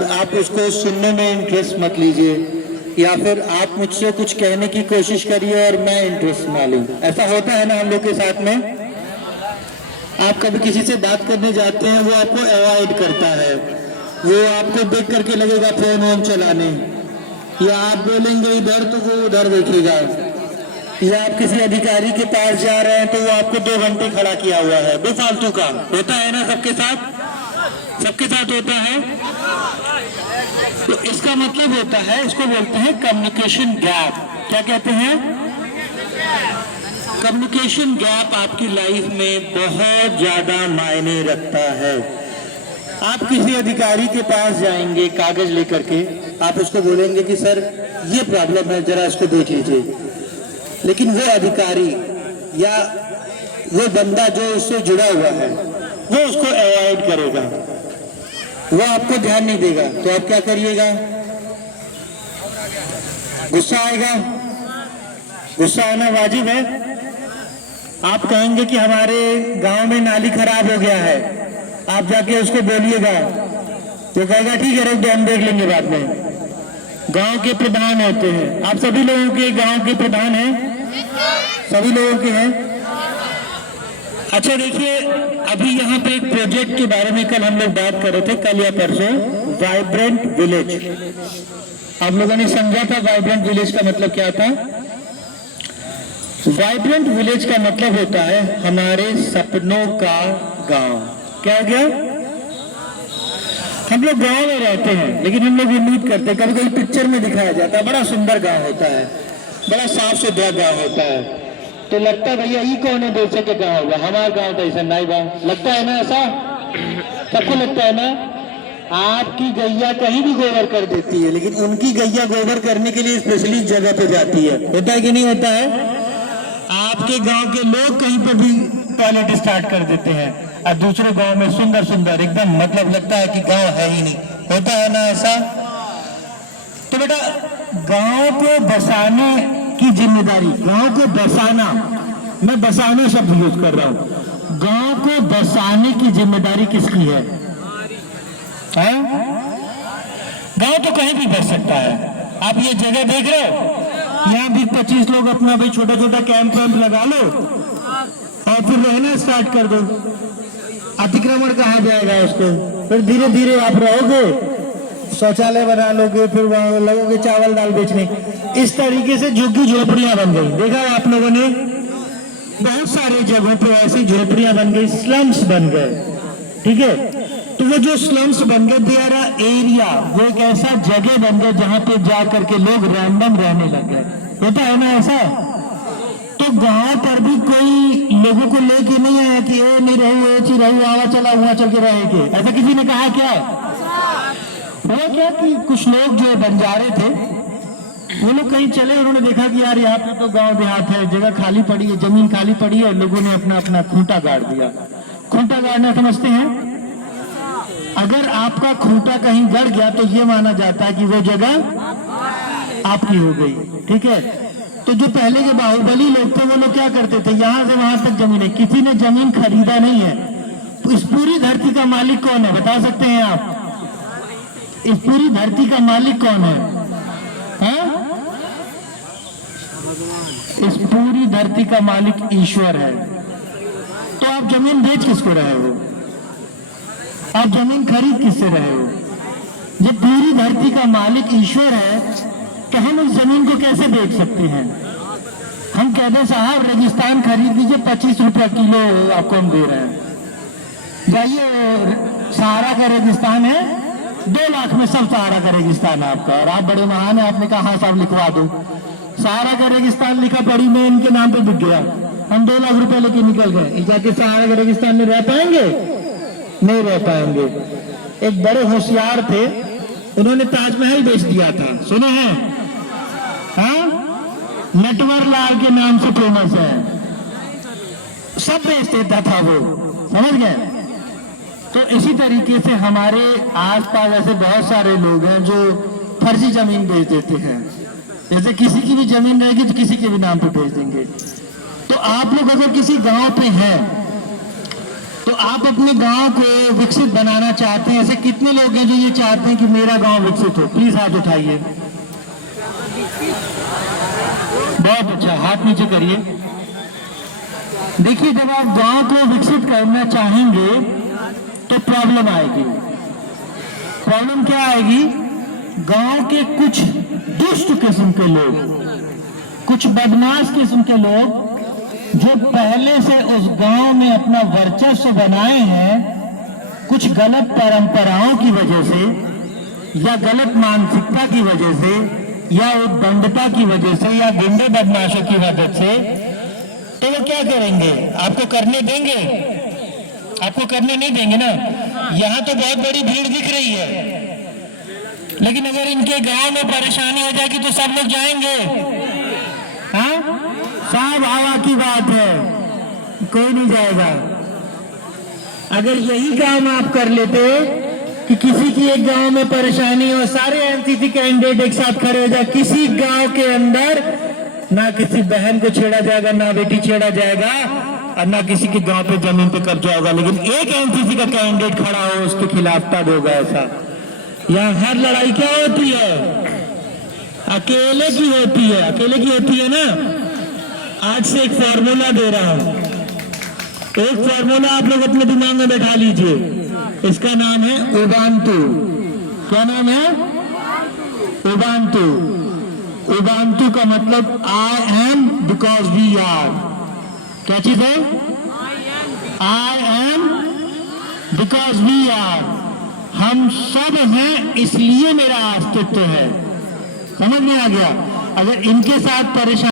और आप उसको सुनने में इंटरेस्ट मत लीजिए, या फिर आप मुझसे कुछ कहने की कोशिश करिए और मैं इंटरेस्ट ना लूं। ऐसा होता है ना हम लोग के साथ में। आप कभी किसी से बात करने जाते हैं, वो आपको अवॉइड करता है, वो आपको देख करके लगेगा फोन वोन चलाने, या आप बोलेंगे इधर तो वो उधर देखेगा, या आप किसी अधिकारी के पास जा रहे हैं तो वो आपको 2 घंटे खड़ा किया हुआ है बेफालतू का। होता है ना सबके साथ, सबके साथ होता है। तो इसका मतलब होता है, इसको बोलते हैं कम्युनिकेशन गैप। क्या कहते हैं? कम्युनिकेशन गैप आपकी लाइफ में बहुत ज्यादा मायने रखता है। आप किसी अधिकारी के पास जाएंगे कागज लेकर के, आप उसको बोलेंगे कि सर ये प्रॉब्लम है, जरा इसको देख लीजिए, लेकिन वो अधिकारी या वो बंदा जो उससे जुड़ा हुआ है वो उसको अवॉइड करेगा, वो आपको ध्यान नहीं देगा। तो आप क्या करिएगा? गुस्सा आएगा, गुस्सा आना वाजिब है। आप कहेंगे कि हमारे गांव में नाली खराब हो गया है, आप जाके उसको बोलिएगा, तो कहेगा ठीक है रुक दो हम देख लेंगे बाद में। गांव के प्रधान होते हैं, आप सभी लोगों के गांव के प्रधान हैं, सभी लोगों के हैं। अच्छा देखिए, अभी यहाँ पे एक प्रोजेक्ट के बारे में कल हम लोग बात कर रहे थे, कल या परसों, वाइब्रेंट विलेज। आप लोगों ने समझा था वाइब्रेंट विलेज का मतलब क्या था? वाइब्रेंट विलेज का मतलब होता है हमारे सपनों का गांव। क्या हो गया? हम लोग गांव में रहते हैं, लेकिन हम लोग उम्मीद करते हैं, कभी कभी पिक्चर में दिखाया जाता है बड़ा सुंदर गांव होता है, बड़ा साफ सुथरा गांव होता है, तो लगता है भैया ये कौन है देश के गांव होगा, हमारा गांव तो ऐसा नहीं गांव लगता है ना। ऐसा सबको लगता है ना। आपकी गैया कहीं भी गोबर कर देती है, लेकिन उनकी गैया गोबर करने के लिए स्पेशली जगह पे जाती है। होता है कि नहीं होता है? आपके गांव के लोग कहीं पर भी टॉयलेट स्टार्ट कर देते हैं और दूसरे गांव में सुंदर सुंदर एकदम, मतलब लगता है कि गांव है ही नहीं। होता है ना ऐसा? तो बेटा गांव को बसाने की जिम्मेदारी, गांव को बसाना, मैं बसाने शब्द यूज कर रहा हूं, गांव को बसाने की जिम्मेदारी किसकी है? गांव तो कहीं भी बस सकता है। आप ये जगह देख रहे हो, यहाँ भी 25 लोग अपना भाई छोटा छोटा कैंप वैम्प लगा लो और फिर रहना स्टार्ट कर दो। अतिक्रमण कहाँ जाएगा उसको? फिर धीरे धीरे आप रहोगे, शौचालय बना लोगे, फिर वहां लगोगे चावल दाल बेचने। इस तरीके से झुग्गी झोपड़ियां बन गई। देखा आप लोगों ने बहुत सारे जगहों पे ऐसी झोपड़ियां बन गई, स्लम्स बन गए। ठीक है, तो वो जो स्लम्स बन गए, दियारा एरिया, वो एक ऐसा जगह बन गया जहां पे जा करके लोग रैंडम रहने लग गए। होता है ना ऐसा? तो गांव पर भी कोई लोगों को लेके नहीं आया कि ए नहीं रहू ए ची रहू आवा चला वहां चल के रहेंगे, ऐसा किसी ने कहा क्या? हुआ क्या कि कुछ लोग जो बंजारे थे वो लोग कहीं चले, उन्होंने देखा कि यार यहाँ पे तो गांव देहात है, जगह खाली पड़ी है, जमीन खाली पड़ी है, लोगों ने अपना अपना खूंटा गाड़ दिया। खूंटा गाड़ना समझते हैं? अगर आपका खूंटा कहीं गड़ गया तो ये माना जाता है कि वो जगह आपकी हो गई। ठीक है, तो जो पहले के बाहुबली लोग थे वो लोग क्या करते थे, यहां से वहां तक जमीन है, किसी ने जमीन खरीदा नहीं है। तो इस पूरी धरती का मालिक कौन है बता सकते हैं आप? इस पूरी धरती का मालिक कौन है? इस पूरी धरती का मालिक ईश्वर है। तो आप जमीन बेच किसको रहे हो? आप जमीन खरीद किससे रहे हो? जब पूरी धरती का मालिक ईश्वर है तो हम उस जमीन को कैसे बेच सकते हैं? हम कहते साहब रेगिस्तान खरीद लीजिए, 25 रुपया किलो आपको हम दे रहे हैं, जाइए सहारा का रेगिस्तान है, 2 लाख में सब सहारा का रेगिस्तान है आपका। और आप बड़े महान है, आपने कहा हाँ साहब लिखवा दो। सहारा का रेगिस्तान लिखा पड़ी में इनके नाम पे बिक गया, हम 2 लाख रुपए लेके निकल गए। जाके सहारा के रेगिस्तान में रह पाएंगे? नहीं रह पाएंगे। एक बड़े होशियार थे, उन्होंने ताजमहल बेच दिया था, सुना है? हाँ, नटवर लाल के नाम से फेमस है, सब बेच देता था वो, समझ गए? तो इसी तरीके से हमारे आसपास ऐसे बहुत सारे लोग हैं जो फर्जी जमीन बेच देते हैं। जैसे किसी की भी जमीन रहेगी तो किसी के भी नाम पे बेच देंगे। तो आप लोग अगर किसी गांव पे हैं तो आप अपने गांव को विकसित बनाना चाहते हैं, ऐसे कितने लोग हैं जो ये चाहते हैं कि मेरा गांव विकसित हो? प्लीज हाथ उठाइए। बहुत अच्छा, हाथ नीचे करिए। देखिए, जब आप गांव को विकसित करना चाहेंगे तो प्रॉब्लम आएगी। प्रॉब्लम क्या आएगी? गांव के कुछ दुष्ट किस्म के लोग, कुछ बदमाश किस्म के लोग जो पहले से उस गांव में अपना वर्चस्व बनाए हैं, कुछ गलत परंपराओं की वजह से या गलत मानसिकता की वजह से या उद्दंडता की वजह से या गुंडे बदमाशों की वजह से, तो वो क्या करेंगे? आपको करने देंगे? आपको करने नहीं देंगे ना। यहाँ तो बहुत बड़ी भीड़ दिख रही है, लेकिन अगर इनके गांव में परेशानी हो जाएगी तो सब लोग जाएंगे। हाँ, साहब हवा की बात है, कोई नहीं जाएगा। अगर यही काम आप कर लेते कि किसी की एक गांव में परेशानी हो, सारे एनसीसी कैंडिडेट एक साथ खड़े हो जाए, किसी गांव के अंदर ना किसी बहन को छेड़ा जाएगा, ना बेटी छेड़ा जाएगा, और ना किसी के गांव पे जमीन पे कब्जा होगा, लेकिन एक एनसीसी का कैंडिडेट खड़ा हो उसके खिलाफ तब होगा ऐसा। यहाँ हर लड़ाई क्या होती है? अकेले की होती है, अकेले की होती है ना। आज से एक फॉर्मूला दे रहा हूं, एक फॉर्मूला आप लोग अपने दिमाग में बैठा लीजिए। इसका नाम है उबांतु। क्या नाम है? उबांतु। उबांतु का मतलब I am because we are. क्या चीज है? I am because we are. हम सब हैं इसलिए मेरा अस्तित्व है। समझ में आ गया? अगर इनके साथ परेशान